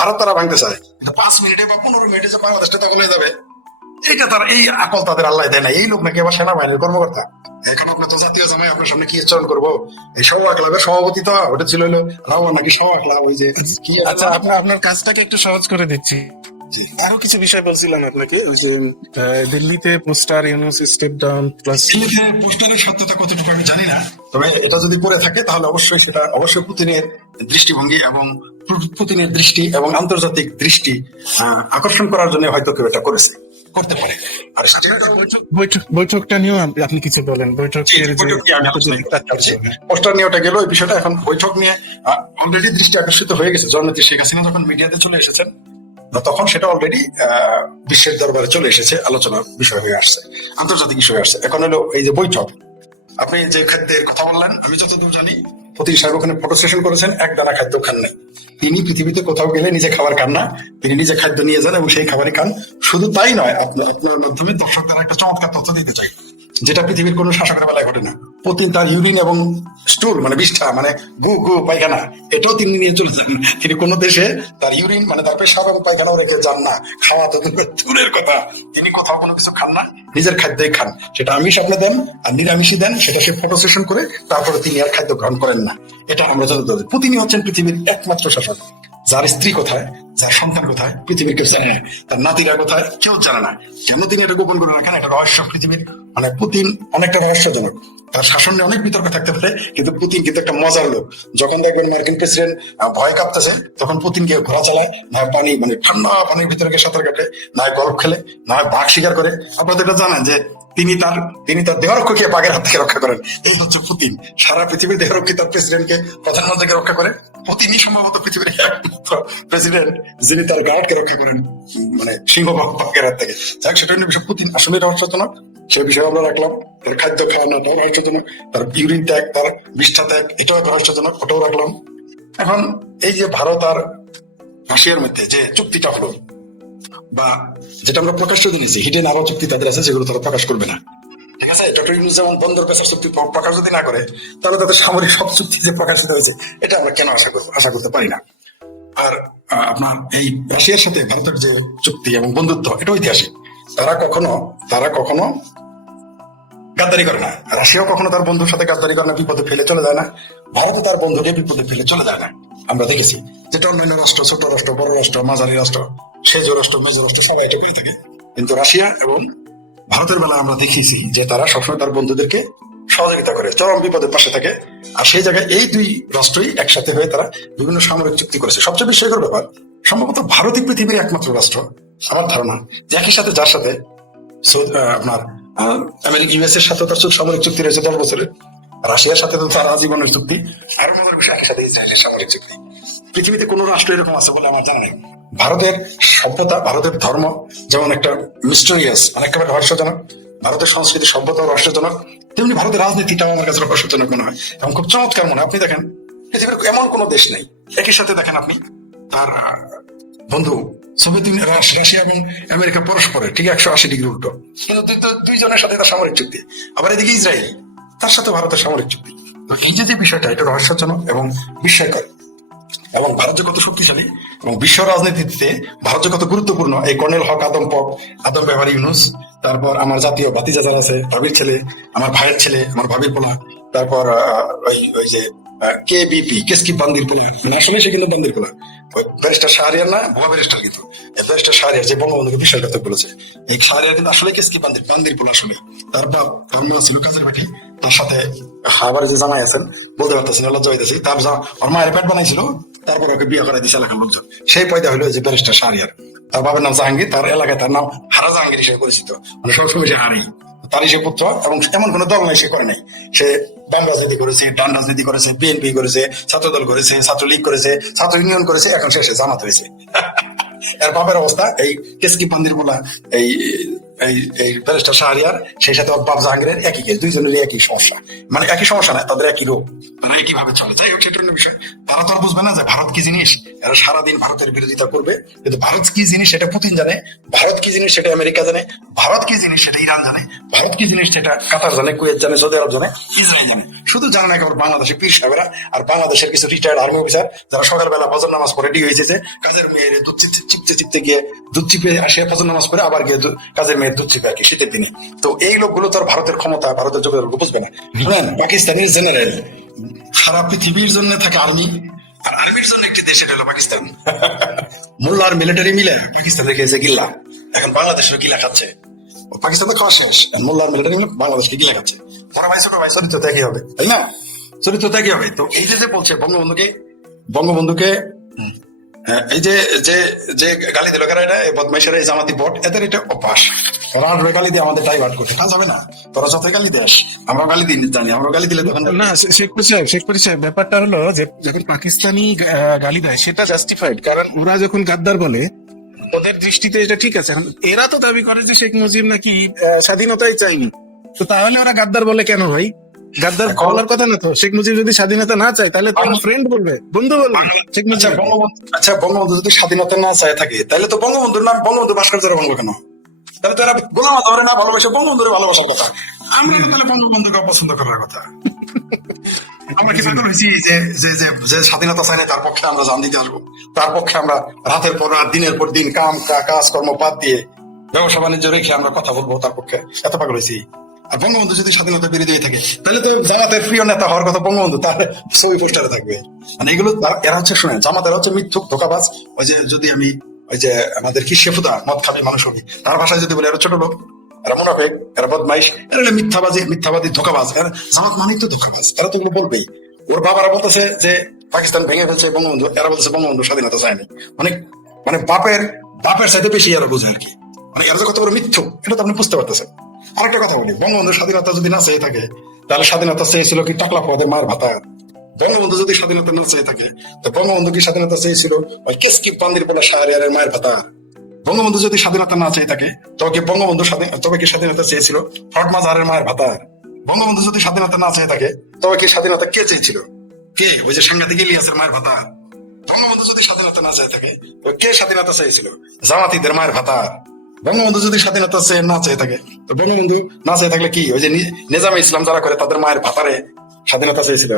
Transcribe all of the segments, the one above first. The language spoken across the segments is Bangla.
ভারত তারা ভাঙতে চায়, কিন্তু 5 মিনিটে বা 15 মিনিটে যে বাংলাদেশটা দখল হয়ে যাবে, এইটা তার এই আকল তাদের আল্লাহ দেয় না। এই লোক নাকি আবার সেনাবাহিনীর কর্মকর্তা। এখানে আপনি তো জাতীয় জামাই, আপনার সামনে কি উচ্চারণ করবো? এই সওয়া ক্লাবের সভাপতি তো ওটা ছিল হলো রাওয়া নাকি সওয়া ক্লাব, ওই যে কি আচ্ছা, আপনার কাজটাকে একটু সহজ করে দিচ্ছি। জি। আরো কিছু বিষয় বলছিলাম আপনাকে, ওই যে দিল্লিতে poster Yunus step down plus. দিল্লিতে পোস্টারের সত্যতা কতটুকু আমি জানি না, তবে এটা যদি করে থাকে তাহলে অবশ্যই সেটা অবশ্যই পুতিনের দৃষ্টিভঙ্গি এবং পুতিনের দৃষ্টি এবং আন্তর্জাতিক দৃষ্টি আকর্ষণ করার জন্য হয়তো কেউ এটা করেছে, করতে পারে। আর বৈঠকটা নিয়েও আপনি কিছু বলেন। পোস্টার নিয়ে ওটা গেল, এই বিষয়টা এখন বৈঠক নিয়ে অলরেডি দৃষ্টি আকর্ষিত হয়ে গেছে। জননেত্রী শেখ হাসিনা যখন মিডিয়াতে চলে এসেছেন, তখন সেটা অলরেডি বিশ্বের দরবারে চলে এসেছে, আলোচনার বিষয় হয়ে আসছে, আন্তর্জাতিক বিষয় হয়ে আসছে। এখন হলো এই যে বৈঠক, আপনি যে খাদ্যের কথা বললেন, আমি যতদূর জানি পুতিন সাহেব ওখানে ফটো সেশন করেছেন, এক দানা খাদ্য খান নাই। তিনি পৃথিবীতে কোথাও গেলে নিজে খাবার খান না, তিনি নিজে খাদ্য নিয়ে যান এবং সেই খাবারই খান। শুধু তাই নয়, আপনার মাধ্যমে দর্শকদের একটা চমৎকার তথ্য দিতে চাই, যেটা পৃথিবীর কোনো শাসকের বেলায় ঘটে না। পুতিন তার ইউরিন এবং স্টুল মানে বিষ্ঠা মানে গু গু পায়খানা, এটাও তিনি নিয়ে চলে যান। তিনি কোনো দেশে তার ইউরিন মানে তার পেশাব এবং পায়খানাও রেখে যান না। খাওয়া তো দূরের কথা, তিনি কোথাও কোনো কিছু খান না, নিজের খাদ্যই খান। সেটা আমিষ আপনি দেন আর নিরামিষই দেন, সেটা সে ফটো সেশন করে তারপরে তিনি আর খাদ্য গ্রহণ করেন না। এটা আমরা যতদূর, পুতিনই হচ্ছেন পৃথিবীর একমাত্র শাসক যার স্ত্রী কোথায়, যার সন্তান কোথায় পৃথিবীর কেউ জানে না, তার নাতিরা কোথায় কেউ জানে না। কেন তিনি এটা গোপন করে রাখেন, এটা রহস্য পৃথিবীর। মানে পুতিন অনেকটা রহস্যজনক, তার শাসন নিয়ে অনেক বিতর্ক থাকতে পারে, কিন্তু পুতিন কিন্তু একটা মজার লোক। যখন দেখবেন মার্কিন প্রেসিডেন্ট ভয় কাঁপতেছে, তখন পুতিন গিয়ে ঘোড়া চালায়, না পানি মানে ঠান্ডা পানির ভিতরে গিয়ে সাঁতার কাটে, না গল্ফ খেলে, না বাঘ শিকার করে। আপনাদের এটা জানেন যে তিনি তার দেহরক্ষীকে বাঘের হাত থেকে রক্ষা করেন। এই হচ্ছে পুতিন। সারা পৃথিবীর দেহরক্ষী তার প্রেসিডেন্টকে, প্রধানমন্ত্রীকে রক্ষা করে। পুতিনই সম্ভবত পৃথিবীর একমাত্র প্রেসিডেন্ট যিনি তার গার্ডকে রক্ষা করেন মানে সিংহ বাঘের হাত থেকে। যাক, সেটা নিয়ে বিষয়। পুতিন আসলে রহস্যজনক, সে বিষয়ে আমরা রাখলাম। তার খাদ্য খায় না, তাও রহস্যজনক। তার ইউরিন ত্যাগ, তার বিষ্ঠা ত্যাগ, এটাও রহস্যজনক, ওটাও রাখলাম। এখন এই যে ভারত আর রাশিয়ার মধ্যে যে চুক্তিটা হলো, বা যেটা আমরা প্রকাশ্য জেনেছি, হিডেন আরো চুক্তি তাদের আছে যেগুলো তারা প্রকাশ করবে না, ঠিক আছে? ডক্টর ইউনূস যেমন বন্দর পেশার চুক্তি প্রকাশ যদি না করে, তাহলে তাদের সামরিক সব চুক্তি যে প্রকাশিত হয়েছে, এটা আমরা কেন আশা করতে পারি না। আর আপনার এই রাশিয়ার সাথে ভারতের যে চুক্তি এবং বন্ধুত্ব, এটা ঐতিহাসিক। তারা কখনো গাদ্দারি করে না। রাশিয়াও কখনো তার বন্ধুর সাথে গাদ্দারি করে না, বিপদে ফেলে চলে যায় না। ভারতও তার বন্ধুকে বিপদে ফেলে চলে যায় না। আমরা দেখেছি যেটা অন্যান্য রাষ্ট্র, ছোট রাষ্ট্র, বড় রাষ্ট্র, মাঝারি রাষ্ট্র, সেজ রাষ্ট্র, মেজ রাষ্ট্র, সবাই এটা করে থাকে। কিন্তু রাশিয়া এবং ভারতের বেলায় আমরা দেখেছি যে তারা সবসময় তার বন্ধুদেরকে সহযোগিতা করে, চরম বিপদের পাশে থাকে। আর সেই জায়গায় এই দুই রাষ্ট্রই একসাথে হয়ে তারা বিভিন্ন সামরিক চুক্তি করেছে। সবচেয়ে বিস্ময়কর ব্যাপার, সম্ভবত ভারতই পৃথিবীর একমাত্র রাষ্ট্র, আমার ধারণা, যে একই সাথে যার সাথে আপনার আমেরিকা ইউএস এর সাথে তার সামরিক চুক্তি রয়েছে 10 বছরের, রাশিয়ার সাথে তো তার আজীবনের চুক্তি, আর সাথে ইসরায়েলের সামরিক চুক্তি। পৃথিবীতে কোন রাষ্ট্র এরকম আছে বলে আমার জানা নেই। ভারতের সভ্যতা, ভারতের ধর্ম যেমন একটা মিস্টেরিয়াস, অনেকটা রহস্যজনক, ভারতের সংস্কৃতি সভ্যতা রহস্যজনক, তেমনি ভারতের রাজনীতিটাও আমার কাছে রহস্যজনক মনে হয় এবং খুব চমৎকার মনে হয়। আপনি দেখেন পৃথিবীর এমন কোন দেশ নেই, একই সাথে দেখেন আপনি তার বন্ধু সোভিয়েত ইউনিয়ন, রাশিয়া এবং আমেরিকা পরস্পরের ঠিক 180 ডিগ্রি উল্টো, কিন্তু দুইজনের সাথে তার সামরিক চুক্তি। আবার এদিকে ইসরায়েল, তার সাথে ভারতের সামরিক চুক্তি। এই যে বিষয়টা, এটা রহস্যজনক এবং বিস্ময়কর। এবং ভারত যে কত শক্তিশালী এবং বিশ্ব রাজনীতিতে ভারত যে কত গুরুত্বপূর্ণ, এই কর্নেল হক আদম ব্যবহার ইউনুস, তারপর আমার জাতীয় ভাতিজা যারা আছে, ভাবির ছেলে, আমার ভাইয়ের ছেলে, আমার ভাবির পোলা, তারপর ওই যে কেবিপি কেসকি বান্দির পোলা, মানে আসলে সে কিন্তু বান্দির পোলা, ওই ব্যারিস্টার শাহরিয়ার না, ভুয়া ব্যারিস্টার কিন্তু ব্যারিস্টার শাহরিয়ার যে বঙ্গবন্ধুকে বিশ্বাসঘাতক বলেছে, এই শাহরিয়ার কিন্তু আসলে কেসকি বান্দির পোলা। আসলে তার বাপ, তার মা ছিল কাজের বাটি, তার সাথে আবার যে জামাই আছেন, বলতে পারতেছি না, লজ্জা হইতেছি, তার ওর মায়ের পেট বানাইছিল, তারপর ওকে বিয়ে করাই দিয়েছে এলাকার লোকজন। সেই পয়দা হলো যে ব্যারিস্টার শাহরিয়ার। তার বাবার নাম জাহাঙ্গীর, তার এলাকায় তার নাম হারা জাহাঙ্গীর হিসেবে পরিচিত, মানে সবসময় সে হারি। তারই সে পুত্র, এবং এমন কোন দল নাই সে করে নাই। সে বাম রাজনীতি করেছে, ডান রাজনীতি করেছে, বিএনপি করেছে, ছাত্রদল করেছে, ছাত্রলীগ করেছে, ছাত্র ইউনিয়ন করেছে, এখন শেষে জামাত হয়েছে। এর বাপের অবস্থা এই কেসকি বান্দির বলা এই এই ব্যারিস্টার শাহরিয়ার, সেই সাথে বাপ জাহাঙ্গীরের একই কেস, দুইজনের একই সমস্যা, মানে একই সমস্যা না, তাদের একই রোগ, তারা একই ভাবে চলে। যাই হোক, সেটা অন্য বিষয়। তারা তো আর বুঝবে না যে ভারত কি জিনিস। এরা সারাদিন ভারতের বিরোধিতা করবে, কিন্তু ভারত কি জিনিস সেটা পুতিন জানে, ভারত কি জিনিস সেটা আমেরিকা জানে, ভারত কি জিনিস সেটা ইরান জানে, ভারত কি জিনিস সেটা কাতার জানে, কুয়েত জানে, সৌদি আরব জানে, ইসরায়েল জানে। শুধু জানে না কেবল বাংলাদেশের পীর সাহেবেরা আর বাংলাদেশের কিছু রিটায়ার্ড আর্মি অফিসার, যারা সকালবেলা ফজর নামাজ পড়ে ডি হয়েছে, যে কাজের মেয়ের দুধ চিপতে চিপতে গিয়ে দুধ চিপে আসে, ফজর নামাজ পড়ে আবার গিয়ে কাজের মেয়ের দুধ চিপে আর কি শীতের দিনে। তো এই লোকগুলো তো আর ভারতের ক্ষমতা, ভারতের যোগ্যতা বুঝবে না। শুনেন, পাকিস্তানের জেনারেল সারা পৃথিবীর জন্য থাকে আর্মি, আর আর্মির জন্য একটি দেশ, এটা হলো পাকিস্তান। মোল্লার মিলিটারি মিলে পাকিস্তান রেখেছে গিল্লা, এখন বাংলাদেশের গিলা খাচ্ছে। পাকিস্তান তো খাওয়া শেষ, মোল্লার মিলিটারি মিলে বাংলাদেশকে গিলা খাচ্ছে। বড় ভাই ছোট ভাই চরিত্র ত্যাগই হবে, তাই না? চরিত্র ত্যাগই হবে। তো এই যে বলছে বঙ্গবন্ধুকে এই যে যে যে গালি দিল কারা, এটা বদমাইশের এই জামাতি বট, এদের এটা অভ্যাস। ওরা আসবে গালি দিয়ে আমাদের ডাইভার্ট করতে, কাজ হবে না। তোরা যত গালি দেস, আমরা গালি দিই জানি, আমরা গালি দিলে তখন না শেখ পরি সাহেব, ব্যাপারটা হলো যে যখন পাকিস্তানি গালি দেয় সেটা জাস্টিফাইড, কারণ ওরা যখন গাদ্দার বলে ওদের দৃষ্টিতে এটা ঠিক আছে। এখন এরা তো দাবি করে যে শেখ মুজিব নাকি স্বাধীনতাই চাইনি, তো তাহলে ওরা গাদ্দার বলে কেন ভাই? গাদ্দার বলার কথা না তো। শেখ মুজিব যদি স্বাধীনতা না চায় তাহলে তো ফ্রেন্ড বলবে, বন্ধু বলবে শেখ মুজিব। বঙ্গবন্ধু যদি স্বাধীনতা না চায় থাকে, তাহলে তো বঙ্গবন্ধুর নাম বঙ্গবন্ধু ভাস্কর্যের বঙ্গ কেন? তাহলে তো এরা গোলাম আজমরে না ভালোবাসে বঙ্গবন্ধুরে ভালোবাসার কথা। আমরা তাহলে বঙ্গবন্ধুকে পছন্দ করার কথা। আমরা কি পাগল হয়েছি যে যে যে যে স্বাধীনতা চাই না তার পক্ষে আমরা জান দিতে আসবো, তার পক্ষে আমরা রাতের পর রাত দিনের পর দিন কাজকর্ম বাদ দিয়ে ব্যবসা বাণিজ্য রেখে আমরা কথা বলবো তার পক্ষে? এত পাগল হয়েছি? আর বঙ্গবন্ধু যদি স্বাধীনতা বিরোধী হয়ে থাকে, তাহলে তো জামাতের প্রিয় নেতা হওয়ার কথা বঙ্গবন্ধু, তাহলে ছবি পোস্টারে থাকবে। মানে এগুলো এরা হচ্ছে, শুনে, জামাতেরা হচ্ছে মিথ্যুক ধোকাবাজ। ওই যে যদি আমি ওই যে আমাদের কি শেফুদা মদ খাবি মানুষ হবি, তার ভাষায় যদি বলি এরা ছোট লোক, এরা মুনাফিক, এরা বদমাইশ, এরা মিথ্যাবাদী ধোকাবাজ। জামাত মানেই তো ধোকাবাজ, এরা তো ওগুলো বলবেই। ওর বাবারা বলতেছে যে পাকিস্তান ভেঙে ফেলছে বঙ্গবন্ধু, এরা বলতেছে বঙ্গবন্ধু স্বাধীনতা চায়নি। মানে মানে বাপের চাইতে বেশি এরা বোঝে আর কি। মানে এরা যে কত বড় মিথ্যুক, এটা তো আপনি বুঝতে পারতেছেন। আরেকটা কথা বলি, বঙ্গবন্ধু স্বাধীনতা যদি না চেয়ে থাকে, তাহলে স্বাধীনতা চেয়েছিল কি টাকলা পদের মায়ের ভাতা? বঙ্গবন্ধু যদি স্বাধীনতা না চেয়ে থাকে, তো বঙ্গবন্ধু কি স্বাধীনতা চেয়েছিল ওই কেসকি পান্দির বলে শাহরিয়ারের মায়ের ভাতা? বঙ্গবন্ধু যদি স্বাধীনতা না চেয়ে থাকে, তবে কি স্বাধীনতা চেয়েছিল ফরড মাজারের মায়ের ভাতা? বঙ্গবন্ধু যদি স্বাধীনতা না চেয়ে থাকে, তবে কি স্বাধীনতা কে চেয়েছিল? কে? ওই যে সাংঘাতিক ইলিয়াসের মায়ের ভাতা। বঙ্গবন্ধু যদি স্বাধীনতা না চেয়ে থাকে, তবে কে স্বাধীনতা চেয়েছিল? জামাতিদের মায়ের ভাতা। বঙ্গবন্ধু যদি স্বাধীনতা না চেয়ে থাকে, তো বঙ্গবন্ধু না চেয়ে থাকলে কি ওই যে নিজামে ইসলাম যারা করে তাদের মায়ের ভাতারে স্বাধীনতা চেয়েছিল?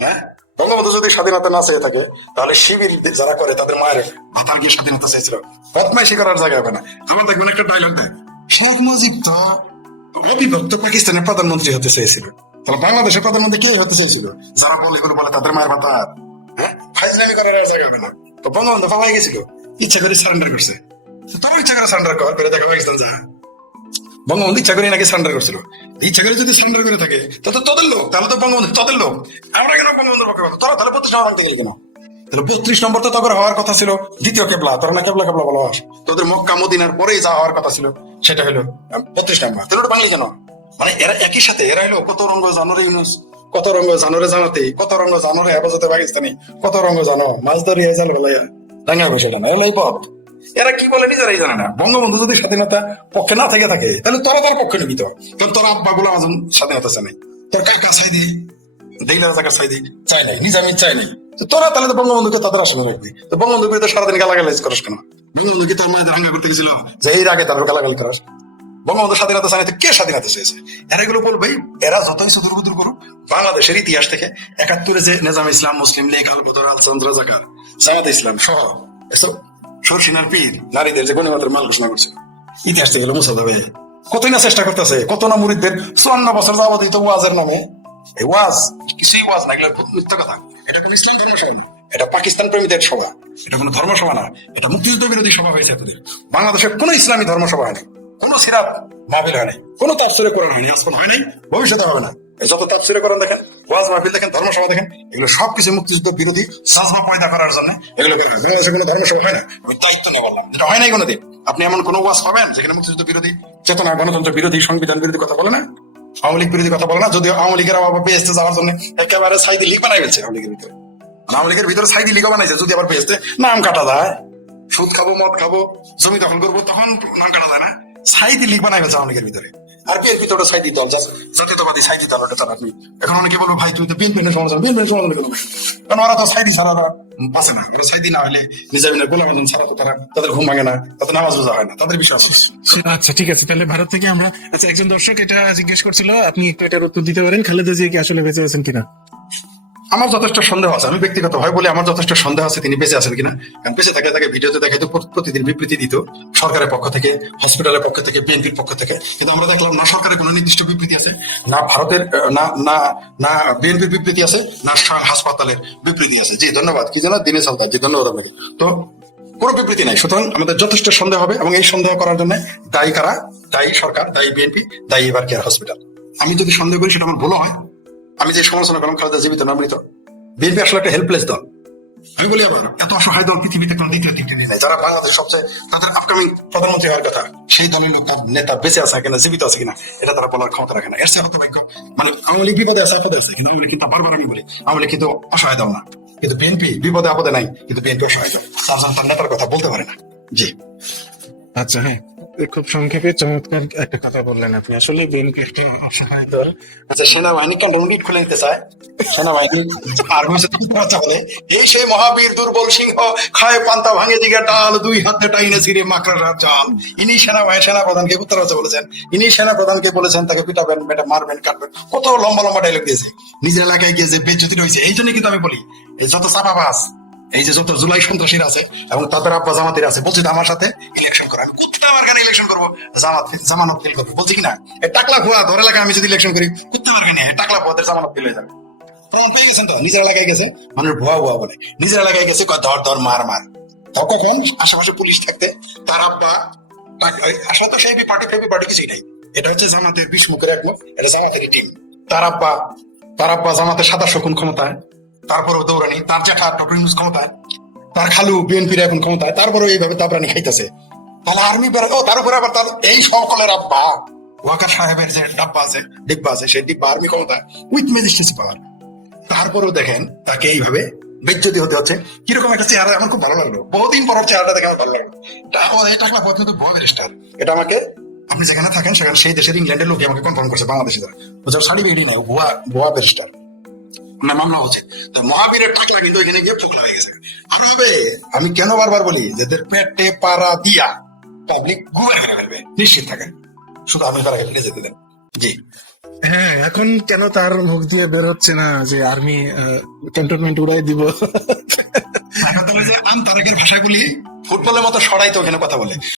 হ্যাঁ, বঙ্গবন্ধু যদি স্বাধীনতা না চেয়ে থাকে, তাহলে শিবির যারা করে তাদের মায়ের ভাতার কি স্বাধীনতা চেয়েছিল? বদমাইশি করার জায়গা হবে না। আমার দেখবেন একটা ডায়লগ দেয়, শেখ মুজিব তো অবিভক্ত পাকিস্তানের প্রধানমন্ত্রী হতে চেয়েছিল। তাহলে বাংলাদেশের প্রধানমন্ত্রী কে হতে চেয়েছিল? যারা বলে এগুলো বলে তাদের মায়ের ভাতার। হ্যাঁ, ফাইজলামি করার আর জায়গা হবে না। তো বঙ্গবন্ধু পালাই গেছিল, ইচ্ছা করে সারেন্ডার করছে। তোর ইচ্ছা করে সারেন্ডার করে দেখা পাকিস্তান যা। বঙ্গবন্ধু ইচ্ছা করে নাকি সারেন্ডার করছিল? ইচ্ছা করে যদি সারেন্ডার করে থাকে, তো তোদের লোক, তাহলে তো বঙ্গবন্ধু তোদের লোক। আমরা কেন বঙ্গবন্ধুর পক্ষে বলবো? তোরা তাহলে 32 নম্বর আনতে গেলি কেন? তাহলে 32 নম্বর তো তখন হওয়ার কথা ছিল দ্বিতীয় কেবলা, তোরা না কেবলা বলা। তোদের মক্কা মদিনার পরেই যা হওয়ার কথা ছিল সেটা হলো 32 নম্বর। তাহলে ওটা বাঙালি কেন? মানে এরা একই সাথে, এরা হলো কত রঙ্গ জানোরে ইউনুস, কত রঙ্গ জানোরে জামাতে, কত রঙ্গ জানোরে হেফাজতে পাকিস্তানি, কত রঙ্গ জানো মাছ ধরিয়া জাল বেলাইয়া ডাঙ্গা সেটা না, এলাই পথ। এরা কি বলে নিজেরাই জানে না। বঙ্গবন্ধু যদি স্বাধীনতা পক্ষে না থেকে থাকে, তাহলে তোরা তার পক্ষে নিবি তো। তোর আব্বা গোলাম আজম স্বাধীনতা চাই নাই, তোর কাকা সাইদি দেইলার জায়গা সাইদি চাই নাই, নিজামি চাই নাই, তোরা তাহলে তো বঙ্গবন্ধুকে তাদের আসনে রাখবি। তো বঙ্গবন্ধুকে তো সারাদিন গালাগালাজ করিস কেন? বঙ্গবন্ধুকে তোর মায়েদের হাঙ্গা করতে গেছিল যে এর আগে তাদের গালাগালি করাস? বঙ্গবন্ধু স্বাধীনতা চাই, কে স্বাধীনতা চেয়েছে? এরা এগুলো বলবেই। এরা যতই সুদূর করুক, বাংলাদেশের ইতিহাস থেকে 71-এ যে নিজাম ইসলাম, মুসলিম লীগ, আল বদর, আল চন্দ্র জাকার, জামাত ইসলাম সহ এসব সরসিনার পীর নারীদের যে গণিমতের মাল ঘোষণা করছে, ইতিহাস থেকে মুছে দেবে। কতই না চেষ্টা করতেছে, কত না মুরিদদের 54 বছর যাবতীয় ওয়াজের নামে, এই ওয়াজ কিছুই ওয়াজ না, এগুলো মিথ্যা কথা। এটা কোন ইসলাম ধর্মসভা না, এটা পাকিস্তান প্রেমীদের সভা, এটা কোনো ধর্মসভা না, এটা মুক্তিযুদ্ধ বিরোধী সভা হয়েছে এতদিন। বাংলাদেশের কোন ইসলামী ধর্মসভা হয়নি, কোন সিরাত মাহফিল হয় নাই, কোন তাফসীরে কোরআন হয়নি, আজকাল হয় নাই, ভবিষ্যতে হবে না। যত তাফসীরে কোরআন দেখেন, ওয়াজ মাহফিল দেখেন, ধর্মসভা দেখেন, এগুলো সবকিছু মুক্তিযুদ্ধ বিরোধী সাজমা পয়দা করার জন্য এগুলো করা হয়। বাংলাদেশে কোনো ধর্মসভা হয় না, আমি দায়িত্ব নিয়ে বললাম, এটা হয় নাই কোনোদিন। আপনি এমন কোন ওয়াজ পাবেন যেখানে মুক্তিযুদ্ধ বিরোধী চেতনা, গণতন্ত্র বিরোধী, সংবিধান বিরোধী কথা বলে না, আওয়ামী লীগ বিরোধী কথা বলে না। যদিও আওয়ামী লীগের আবার বেহেস্তে যাওয়ার জন্য একেবারে সাইদি লীগ বানাই ফেলছে। আওয়ামী লীগের ভিতরে, আওয়ামী লীগের ভিতরে সাইদি লীগও বানাইছে, যদি আবার বেহেস্তে নাম কাটা যায়, সুদ খাবো, মদ খাবো, জমি দখল করবো, তখন নাম কাটা যায় না। সাইদি লীগ বানাই ফেলছে আওয়ামী লীগের ভিতরে। আর বিএনপি তো ওটা সাইডি দল, জাতীয়তাবাদী সাইডি দল, ওটা তারা আপনি এখন অনেকে বলবো ভাই তুই তো বিএনপি সমালোচনা, বিএনপি সমালোচনা কেন? কারণ ওরা তো সাইডি ছাড়া ওরা বাঁচে না, ওরা সাইডি না হলে নিজামিনের গোলাম আজম ছাড়া তো তারা, তাদের ঘুম ভাঙে না, তাদের নামাজ রোজা হয় না, তাদের বিষয় আছে। আচ্ছা ঠিক আছে, তাহলে ভারত থেকে আমরা, আচ্ছা একজন দর্শক এটা জিজ্ঞেস করছিল, আপনি একটু এটার উত্তর দিতে পারেন, খালেদা জিয়া কি আসলে বেঁচে আছেন কিনা? আমার যথেষ্ট সন্দেহ আছে, আমি ব্যক্তিগত ভাবে বলি আমার যথেষ্ট সন্দেহ আছে তিনি বেঁচে আছেন কিনা। কারণ বেঁচে থাকলে তাকে ভিডিওতে দেখাইতো, প্রতিদিন বিবৃতি দিত সরকারের পক্ষ থেকে, হসপিটালের পক্ষ থেকে, বিএনপির পক্ষ থেকে, কিন্তু আমরা দেখলাম না সরকারের কোনো নির্দিষ্ট বিবৃতি আছে, না ভারতের না না না বিএনপির বিবৃতি আছে, না হাসপাতালের বিবৃতি আছে। জি ধন্যবাদ, কি জানো দিনে সন্তান, জি ধন্যবাদ আপনাকে। তো কোনো বিবৃতি নাই, সুতরাং আমাদের যথেষ্ট সন্দেহ হবে, এবং এই সন্দেহ করার জন্য দায়ী কারা? দায়ী সরকার, দায়ী বিএনপি, দায়ী এবার কেয়ার হসপিটাল। আমি যদি সন্দেহ করি সেটা আমার ভুল হয়। আমি যে সমালোচনা করলাম খালেদা জীবিত না মৃত, বিএনপি আসলে একটা হেল্পলেস দল। আমি বলি আবার, এত অসহায় দল পৃথিবীতে কোনো দ্বিতীয় তৃতীয় নেই, যারা বাংলাদেশ সবচেয়ে তাদের আপকামিং প্রধানমন্ত্রী হওয়ার কথা, সেই দলের লোক, তার নেতা বেঁচে আছে কিনা, জীবিত আছে কিনা, এটা তারা বলার ক্ষমতা রাখে না। এর চেয়ে ভাগ্য, মানে আওয়ামী লীগ বিপদে আছে, আপদে আছে, কিন্তু আওয়ামী লীগ কিন্তু বারবার আমি বলি আওয়ামী লীগ কিন্তু অসহায় দল না, কিন্তু বিএনপি বিপদে আপদে নাই, কিন্তু বিএনপি অসহায় দল, তার নেতার কথা বলতে পারে না। জি আচ্ছা হ্যাঁ, খুব সংক্ষেপে চমৎকার একটা কথা বললেন আপনি, আসলে বিএনপি একটা অসহায় দল। আচ্ছা, সেনাবাহিনী ক্যান্টনমেন্ট খুলে নিতে চায়, সেনাবাহিনী আর বলে এই সেই মহাবীর দুর্বল সিংহ খায় পান্তা ভাঙে দিকে ডাল, দুই হাতে টাইনে ছিঁড়ে মাকড়ার জাল। ইনি সেনা প্রধানকে উত্তরবাচ্চা বলেছেন, ইনি সেনা প্রধানকে বলেছেন তাকে পিটাবেন, মারবেন, কাটবেন, কত লম্বা লম্বা ডায়লগ দিয়েছে। নিজের এলাকায় গিয়ে যে বেজ্জতি রয়েছে, এই জন্য কিন্তু আমি বলি এই যত চাপাবাজ, এই যে যত জুলাই সন্ত্রাসীরা আছে এবং তাদের আব্বা জামাতের আছে, বলছি আমার সাথে ইলেকশন করো, আমি কোথায় আমার গানে ইলেকশন করবো, জামানত ফিল করবো, বলছি কিনা এই টাকলা ভুয়া ধরে এলাকায় আমি যদি ইলেকশন করি, কোথায় আমার গানে টাকলা ভুয়াদের জামানত ফিল হয়ে যাবে। প্রমাণ পেয়ে গেছেন তো, নিজের এলাকায় গেছে মানুষ ভুয়া ভুয়া বলে, নিজের এলাকায় গেছে ধর ধর মার মার, তখন আশেপাশে পুলিশ থাকতে তার আব্বা, আসলে তো সেই পার্টি কিছুই নাই, এটা হচ্ছে জামাতের 20 মুখের এক মুখ, এটা জামাতের টিম। তার আব্বা জামাতের 27 গুণ ক্ষমতায়, তারপরেও দৌড়ানি, তার জ্যাঠা ডক্টর ইউনূস ক্ষমতায়, তার খালু বিএনপির এখন ক্ষমতায়, তারপরেও এইভাবে দাবরানি খাইতেছে। তাহলে আর্মি তার উপরে আবার তার এই সকলের আব্বা ওয়াকার সাহেবের যে ডিব্বা আছে সেই ডিব্বা আর্মি ক্ষমতায় উইথ ম্যাজিস্ট্রেসি পাওয়ার, তারপরেও দেখেন তাকে এইভাবে বেজ্জতি হতে হচ্ছে। কিরকম একটা চেহারা, আমার খুব ভালো লাগলো, বহুদিন পর চেহারাটা দেখে আমার ভালো লাগলো। এই টাকলা পথ কিন্তু ভুয়া ব্যারিস্টার, এটা আমাকে আপনি যেখানে থাকেন সেখানে সেই দেশের ইংল্যান্ডের লোক আমাকে কনফার্ম করছে, বাংলাদেশি দ্বারা যার শাড়ি বেড়ি নাই, ভুয়া ব্যারিস্টার না, মামলা হচ্ছে। মহাবীরের টাকলা কিন্তু এখানে গিয়ে ফোকলা হয়ে গেছে। আমি কেন বারবার বলি যাদের পেটে পাড়া দিয়া পাবলিক ঘুরে ফেলবে, নিশ্চিত থাকেন, শুধু আমি তারা ফেলে যেতে দেন। জি হ্যাঁ, এখন কেন তার মুখ দিয়ে বের হচ্ছে না যে আর্মি ক্যান্টনমেন্ট উড়াই দিব? এখন তাহলে যে আম তারেকের ভাষায় বলি, ফুটবলের মতো সরাই তো ওখানে কথা বলে।